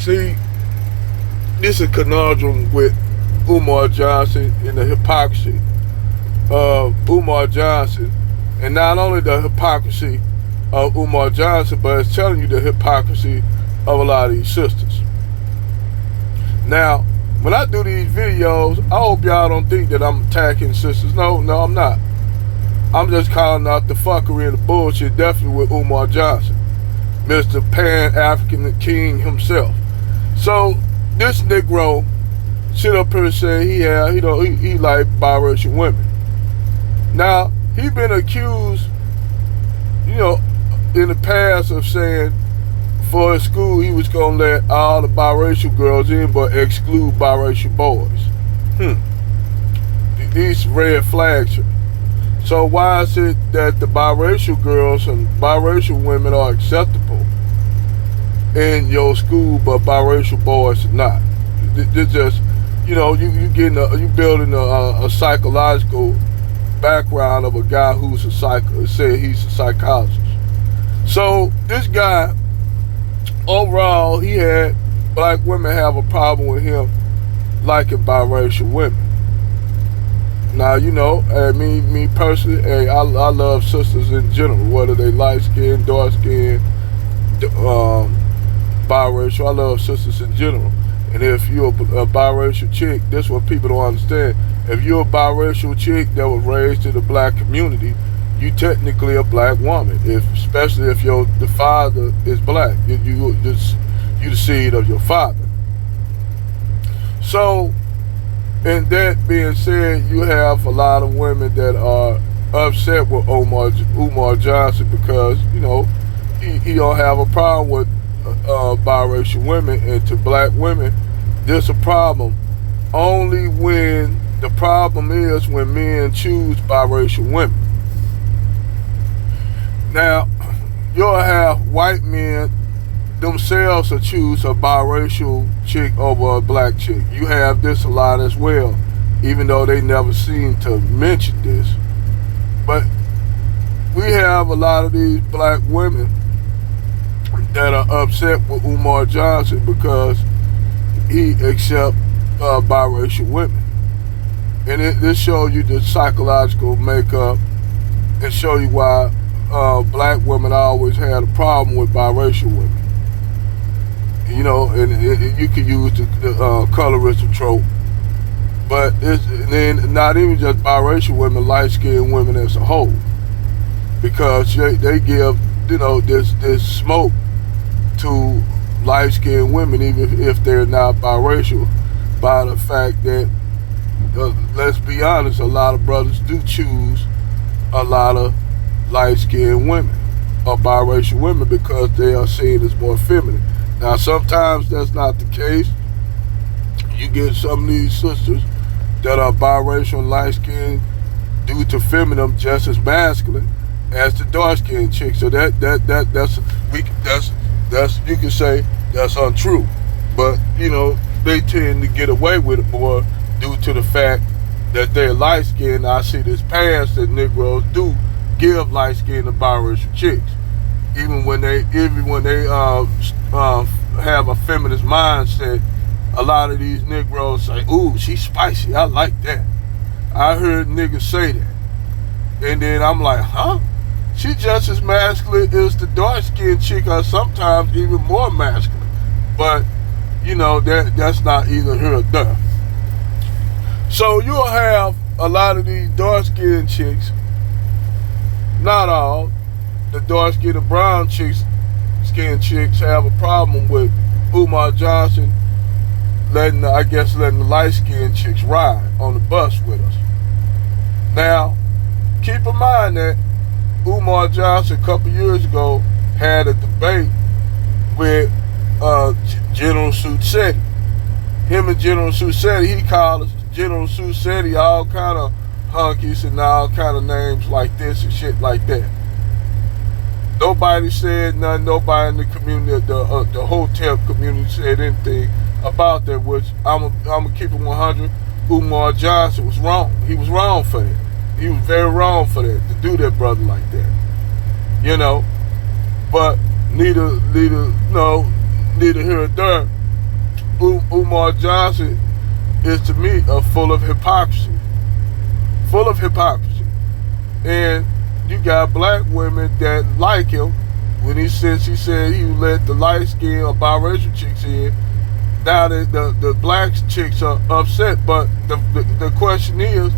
See, this is a conundrum with Umar Johnson and the hypocrisy of Umar Johnson, and not only the hypocrisy of Umar Johnson, but it's telling you the hypocrisy of a lot of these sisters. Now, when I do these videos, I hope y'all don't think that I'm attacking sisters. No, I'm not. I'm just calling out the fuckery and the bullshit, definitely with Umar Johnson, Mr. Pan-African King himself. So this Negro sit up here and say he like biracial women. Now, he been accused, in the past of saying for his school he was gonna let all the biracial girls in but exclude biracial boys. These red flags. So why is it that the biracial girls and biracial women are acceptable in your school but biracial boys are not? It's just, you building a psychological background of a guy who's said he's a psychologist. So this guy, overall, he had black women have a problem with him liking biracial women. Now, me personally, I love sisters in general, whether they light skinned, dark skinned, biracial. I love sisters in general. And if you're a biracial chick, this is what people don't understand. If you're a biracial chick that was raised in the black community, you technically a black woman. Especially if the father is black, you the seed of your father. So, and that being said, you have a lot of women that are upset with Umar Johnson because he don't have a problem with biracial women, and to black women, there's a problem only when the problem is when men choose biracial women. Now, you'll have white men themselves to choose a biracial chick over a black chick. You have this a lot as well, even though they never seem to mention this. But we have a lot of these black women that are upset with Umar Johnson because he accepts biracial women. And this shows you the psychological makeup and show you why black women always had a problem with biracial women. And you can use the colorism trope. But then not even just biracial women, light-skinned women as a whole. Because they give, this smoke to light-skinned women, even if they're not biracial, by the fact that, let's be honest, a lot of brothers do choose a lot of light-skinned women or biracial women because they are seen as more feminine. Now, sometimes that's not the case. You get some of these sisters that are biracial and light-skinned due to feminism just as masculine as the dark-skinned chicks. So that's you can say that's untrue. But they tend to get away with it more due to the fact that they're light-skinned. I see this pass that Negroes do give light-skinned and biracial chicks, even when they have a feminist mindset. A lot of these Negroes say, "Ooh, she's spicy. I like that." I heard niggas say that, and then I'm like, "Huh? She just as masculine as the dark-skinned chick, or sometimes even more masculine." But that's not either here or there. So you'll have a lot of these dark-skinned chicks. Not all. The dark-skinned and brown skin chicks have a problem with Umar Johnson letting the light-skinned chicks ride on the bus with us. Now, keep in mind that Umar Johnson a couple years ago had a debate with General Susetti. Him and General Susetti, he called General Susetti all kind of hunkies and all kind of names like this and shit like that. Nobody said nothing. Nobody in the community, the hotel community, said anything about that. Which I'm gonna keep it 100. Umar Johnson was wrong. He was wrong for that. He was very wrong for that, to do that brother like that. But neither here or there. Umar Johnson is to me full of hypocrisy. Full of hypocrisy. And you got black women that like him when he said he would let the light skin or biracial chicks in. Now the black chicks are upset, but the question is,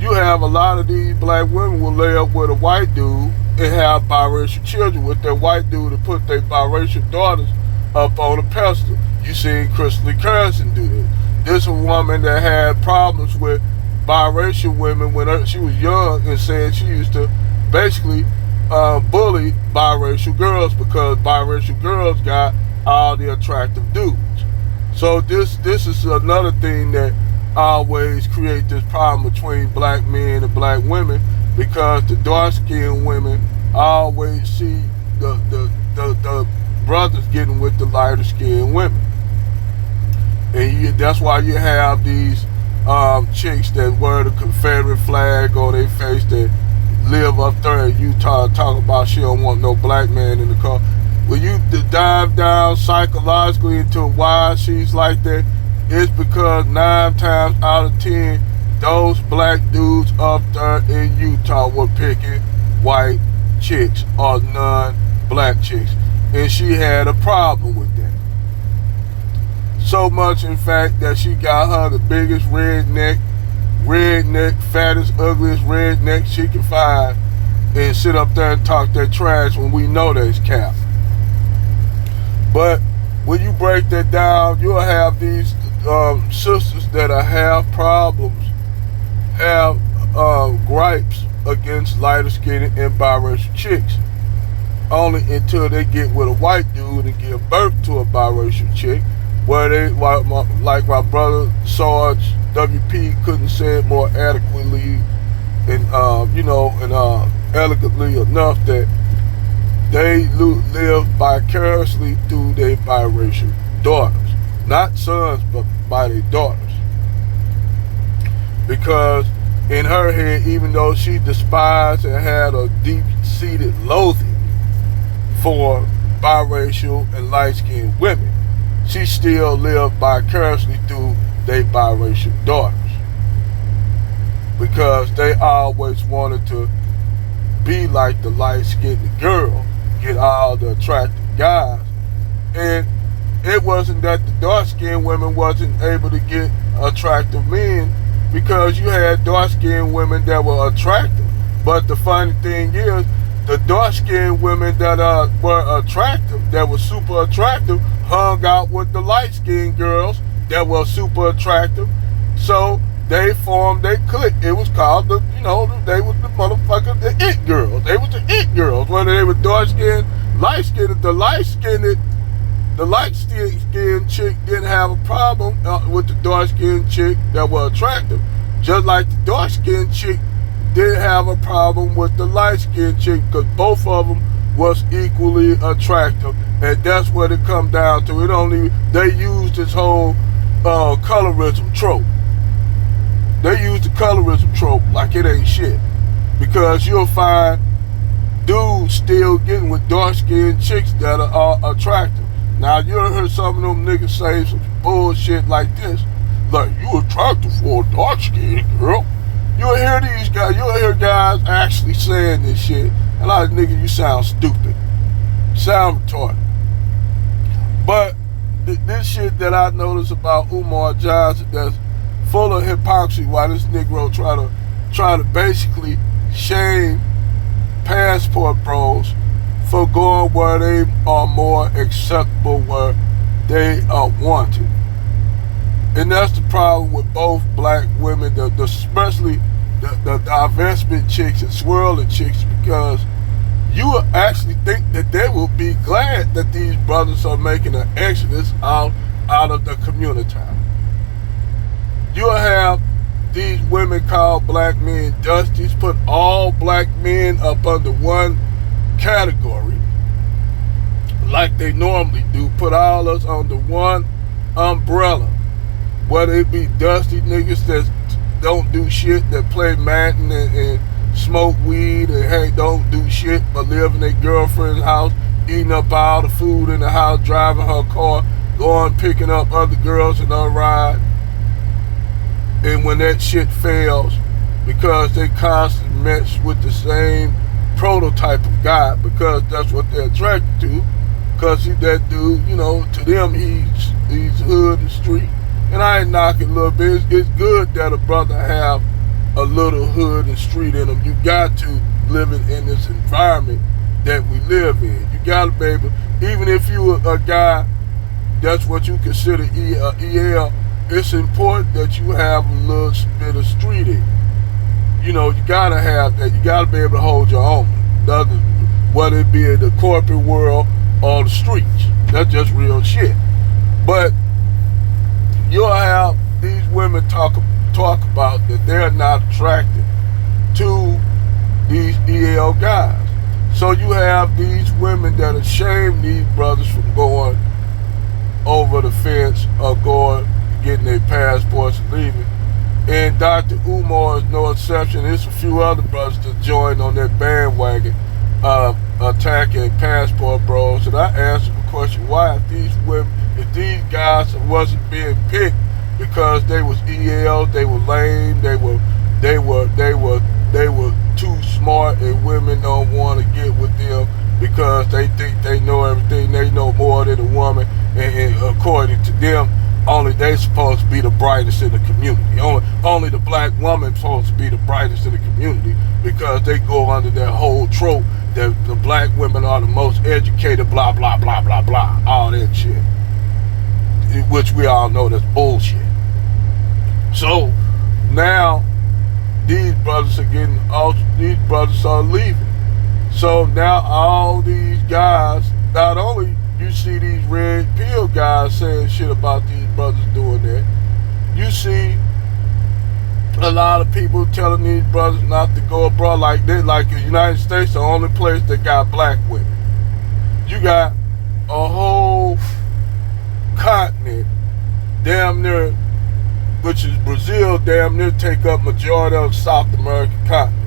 you have a lot of these black women will lay up with a white dude and have biracial children with their white dude to put their biracial daughters up on a pedestal. You seen Crystal Currency do this. This is a woman that had problems with biracial women when she was young and said she used to basically bully biracial girls because biracial girls got all the attractive dudes. So this is another thing that always create this problem between black men and black women, because the dark-skinned women always see the brothers getting with the lighter-skinned women. And that's why you have these chicks that wear the Confederate flag on their face that live up there in Utah talking about she don't want no black man in the car. When you dive down psychologically into why she's like that, it's because 9 times out of 10, those black dudes up there in Utah were picking white chicks or non-black chicks. And she had a problem with that. So much, in fact, that she got her the biggest redneck, fattest, ugliest redneck she can find and sit up there and talk that trash when we know that's cap. But when you break that down, you'll have these sisters that have problems, have gripes against lighter skinned and biracial chicks. Only until they get with a white dude and give birth to a biracial chick, where they, like my brother Sarge WP couldn't say it more adequately and elegantly enough, that they live vicariously through their biracial daughters. Not sons, but by their daughters. Because in her head, even though she despised and had a deep-seated loathing for biracial and light-skinned women, she still lived vicariously through their biracial daughters. Because they always wanted to be like the light-skinned girl, get all the attractive guys. And it wasn't that the dark-skinned women wasn't able to get attractive men, because you had dark-skinned women that were attractive. But the funny thing is, the dark-skinned women that were attractive, that were super attractive, hung out with the light-skinned girls that were super attractive. So they formed a clique. It was called they was the motherfuckers, the it girls. They was the it girls. Whether they were dark-skinned, light-skinned, the light-skinned chick didn't have a problem with the dark-skinned chick that were attractive. Just like the dark-skinned chick didn't have a problem with the light-skinned chick, because both of them was equally attractive. And that's what it come down to. They used this whole colorism trope. They use the colorism trope like it ain't shit. Because you'll find dudes still getting with dark-skinned chicks that are attractive. Now, you heard some of them niggas say some bullshit like this. Like, you attractive for a dark-skinned girl. You'll hear these guys, you'll hear guys actually saying this shit. And like, nigga, you sound stupid. You sound retarded. But this shit that I noticed about Umar Johnson that's full of hypocrisy, why this Negro try to basically shame passport bros for going where they are more acceptable, where they are wanted. And that's the problem with both black women, especially the divestment chicks and swirling chicks, because you will actually think that they will be glad that these brothers are making an exodus out of the community. You'll have these women called black men dusties, put all black men up under one category like they normally do, put all us under one umbrella, whether it be dusty niggas that don't do shit, that play Madden and smoke weed and don't do shit but live in their girlfriend's house, eating up all the food in the house, driving her car, going picking up other girls and on ride. And when that shit fails, because they constantly mess with the same prototype of guy, because that's what they're attracted to. Because that dude, to them he's hood and street. And I ain't knocking a little bit. It's good that a brother have a little hood and street in them. You got to live in this environment that we live in. You got to be able, even if you a guy, that's what you consider EL, it's important that you have a little bit of street in. You got to have that. You got to be able to hold your own. Whether it be in the corporate world or the streets. That's just real shit. But you'll have these women talk about that they're not attracted to these EL guys. So you have these women that are shaming these brothers from going over the fence or getting their passports and leaving. And Dr. Umar is no exception. There's a few other brothers that joined on that bandwagon attacking passport bros. And I asked them a question: why, if these guys wasn't being picked because they was EL, they were lame, they were too smart, and women don't want to get with them because they think they know everything, they know more than a woman, and according to them, only they supposed to be the brightest in the community. Only the black woman supposed to be the brightest in the community, because they go under that whole trope that the black women are the most educated, blah, blah, blah, blah, blah, all that shit. Which we all know that's bullshit. So now these brothers are leaving. So now all these guys, not only you see these red pill guys saying shit about these brothers doing that, you see a lot of people telling these brothers not to go abroad. Like the United States, the only place that got black women. You got a whole continent, damn near, which is Brazil, damn near take up majority of the South American continent.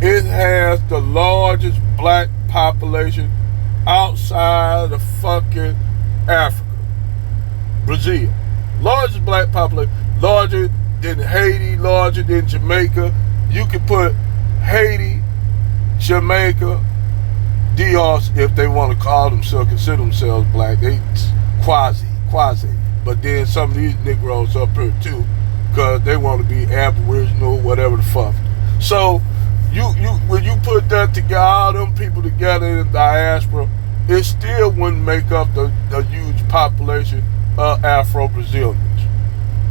It has the largest black population outside of fucking Africa. Brazil. Largest black population. Larger than Haiti, larger than Jamaica. You can put Haiti, Jamaica, DR, if they want to consider themselves black. They quasi. But then some of these Negroes up here too, because they want to be Aboriginal, whatever the fuck. So when you put that together, all them people together in the diaspora, it still wouldn't make up the huge population of Afro-Brazilians.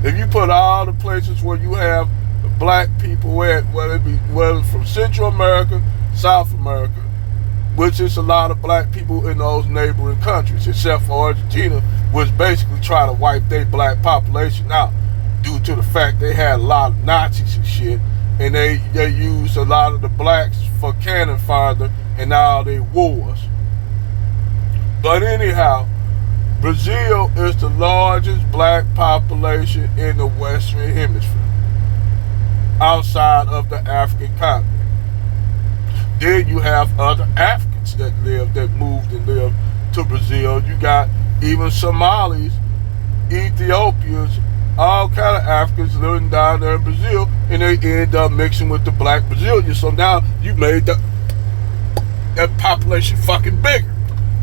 If you put all the places where you have black people at, whether it's from Central America, South America, which is a lot of black people in those neighboring countries, except for Argentina, which basically try to wipe their black population out due to the fact they had a lot of Nazis and shit, and they used a lot of the blacks for cannon fodder in all their wars. But anyhow, Brazil is the largest black population in the Western Hemisphere, outside of the African continent. Then you have other Africans that moved and lived to Brazil. You got even Somalis, Ethiopians, all kind of Africans living down there in Brazil, and they end up mixing with the black Brazilians. So now you made that population fucking bigger,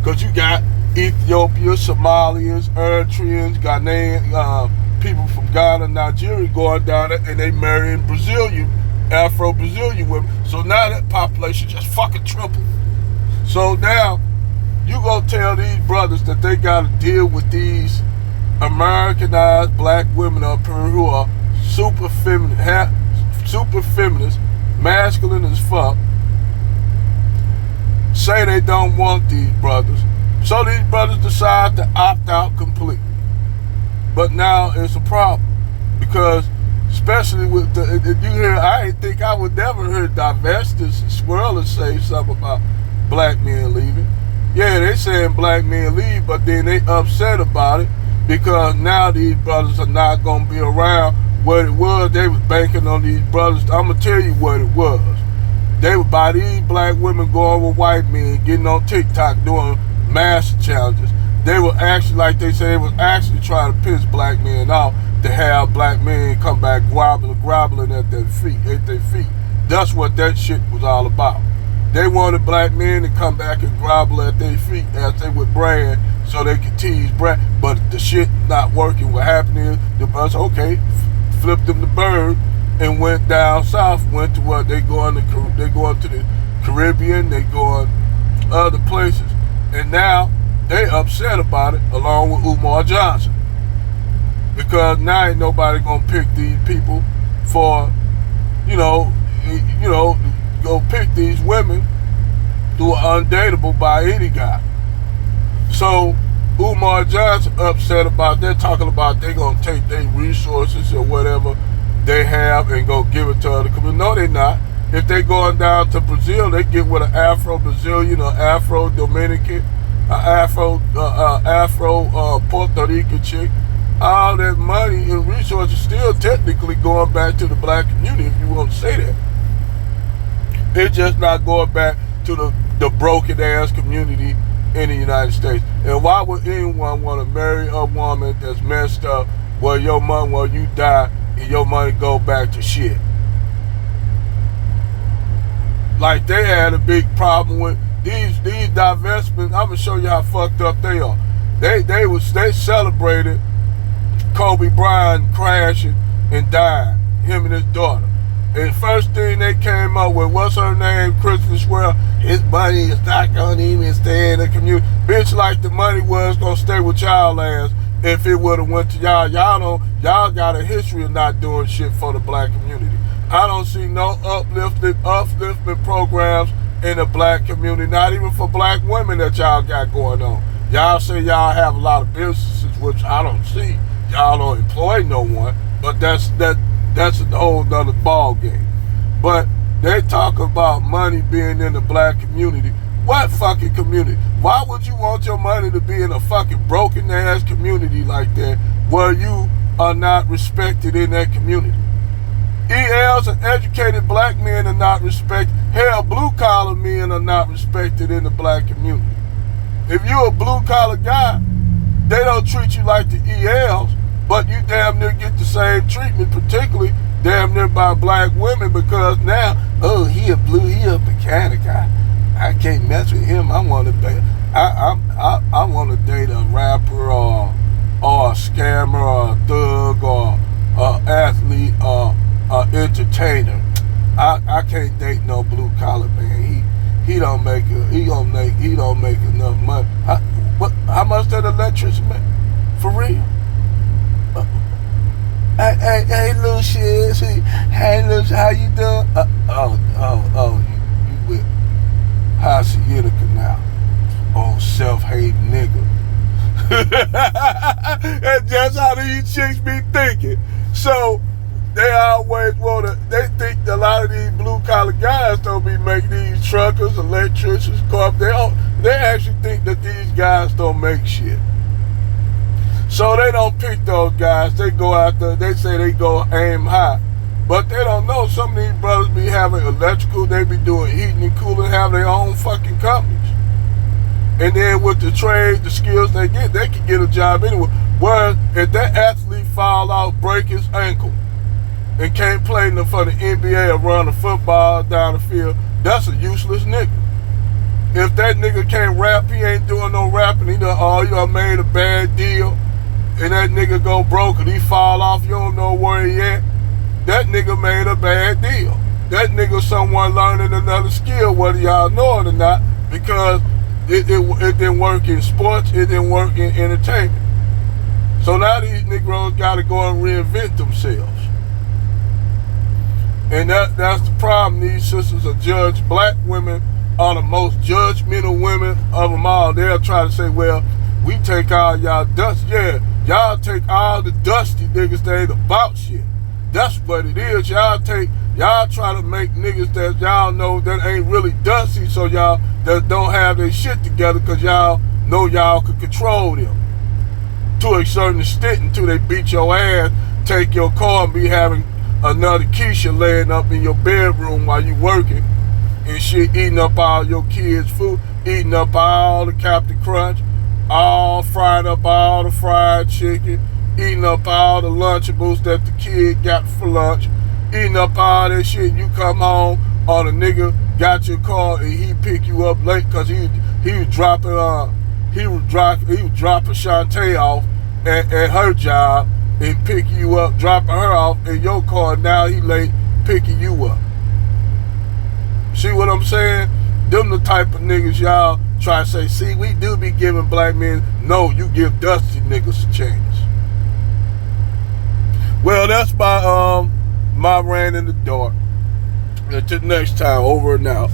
because you got Ethiopia, Somalians, Eritreans, Ghanaian, people from Ghana, Nigeria going down there, and they marrying Afro-Brazilian women. So now that population just fucking tripled. So now you gonna tell these brothers that they gotta deal with these Americanized black women up here who are super feminist, masculine as fuck, say they don't want these brothers. So these brothers decide to opt out completely. But now it's a problem, because especially with I didn't think I would never hear Divestus and Swirler say something about black men leaving. Yeah, they saying black men leave, but then they upset about it because now these brothers are not gonna be around. What it was, they was banking on these brothers. I'm gonna tell you what it was. They would buy these black women going with white men, getting on TikTok doing master challenges. they were actually, like they say, they was actually trying to piss black men off to have black men come back groveling at their feet. That's what that shit was all about. They wanted black men to come back and grovel at their feet as they would brand, so they could tease brand. But the shit not working. What happened is the bus, okay, flipped them the bird and went down south. Went to what they going to the Caribbean. They going other places, and now they upset about it, along with Umar Johnson, because now ain't nobody gonna pick these people for, go pick these women who are undateable by any guy. So Umar Johnson upset about that, talking about they gonna take their resources or whatever they have and go give it to other communities. No, they not. If they going down to Brazil, they get with an Afro-Brazilian or Afro-Dominican, Afro Puerto Rican chick. All that money and resources still technically going back to the black community, if you want to say that. It's just not going back to the broken ass community in the United States. And why would anyone want to marry a woman that's messed up where your money, where you die and your money go back to shit? Like they had a big problem with these divestments. I'm gonna show you how fucked up they are. They celebrated Kobe Bryant crashing and dying, him and his daughter. And first thing they came up with, what's her name, Christmas Well, his money is not gonna even stay in the community. Bitch, like the money was gonna stay with y'all ass if it would've went to y'all. Y'all got a history of not doing shit for the black community. I don't see no uplifting programs in the black community, not even for black women that y'all got going on. Y'all say y'all have a lot of businesses, which I don't see. Y'all don't employ no one, but that's a whole nother ball game. But they talk about money being in the black community. What fucking community? Why would you want your money to be in a fucking broken ass community like that where you are not respected in that community? ELs and educated black men are not respected. Hell, blue collar men are not respected in the black community. If you're a blue collar guy, they don't treat you like the ELs, but you damn near get the same treatment, particularly damn near by black women, because now, oh, he a mechanic. I can't mess with him. I want to date a rapper or a scammer or a thug or an athlete or an entertainer. I can't date no blue collar man. He don't make enough money. How much that electricity make? For real? Hey, little shit. Hey, little shit, how you doing? You with Hacienda Canal. Old self-hating nigga. That's just how these chicks be thinking. So, they always they think a lot of these blue-collar guys don't be making these truckers, electricians, carpenters. They actually think that these guys don't make shit. So they don't pick those guys. They go out there, they say they go aim high. But they don't know some of these brothers be having electrical, they be doing heating and cooling, have their own fucking companies. And then with the trade, the skills they get, they can get a job anywhere. Whereas if that athlete fall out, break his ankle, and can't play for the NBA or run a football down the field, that's a useless nigga. If that nigga can't rap, he ain't doing no rapping. He done made a bad deal, and that nigga go broke and he fall off, you don't know where he at. That nigga made a bad deal. That nigga someone learning another skill, whether y'all know it or not, because it didn't work in sports, it didn't work in entertainment. So now these Negroes gotta go and reinvent themselves. And that's the problem. These sisters are judged. Black women are the most judgmental women of them all. They'll try to say, well, we take all y'all dust. Yeah, y'all take all the dusty niggas that ain't about shit. That's what it is. Y'all try to make niggas that y'all know that ain't really dusty, so y'all that don't have their shit together, because y'all know y'all could control them to a certain extent until they beat your ass, take your car, and be having another Keisha laying up in your bedroom while you working and shit, eating up all your kids' food, eating up all the Captain Crunch, all frying up all the fried chicken, eating up all the Lunchables that the kid got for lunch, eating up all that shit. You come home, or the nigga got your car and he pick you up late because he was dropping Shantae off at her job and picking you up, dropping her off in your car. Now he late picking you up. See what I'm saying? Them the type of niggas y'all try to say, see, we do be giving black men. No, you give dusty niggas a chance. Well, that's my rant in the dark. Until next time, over and out.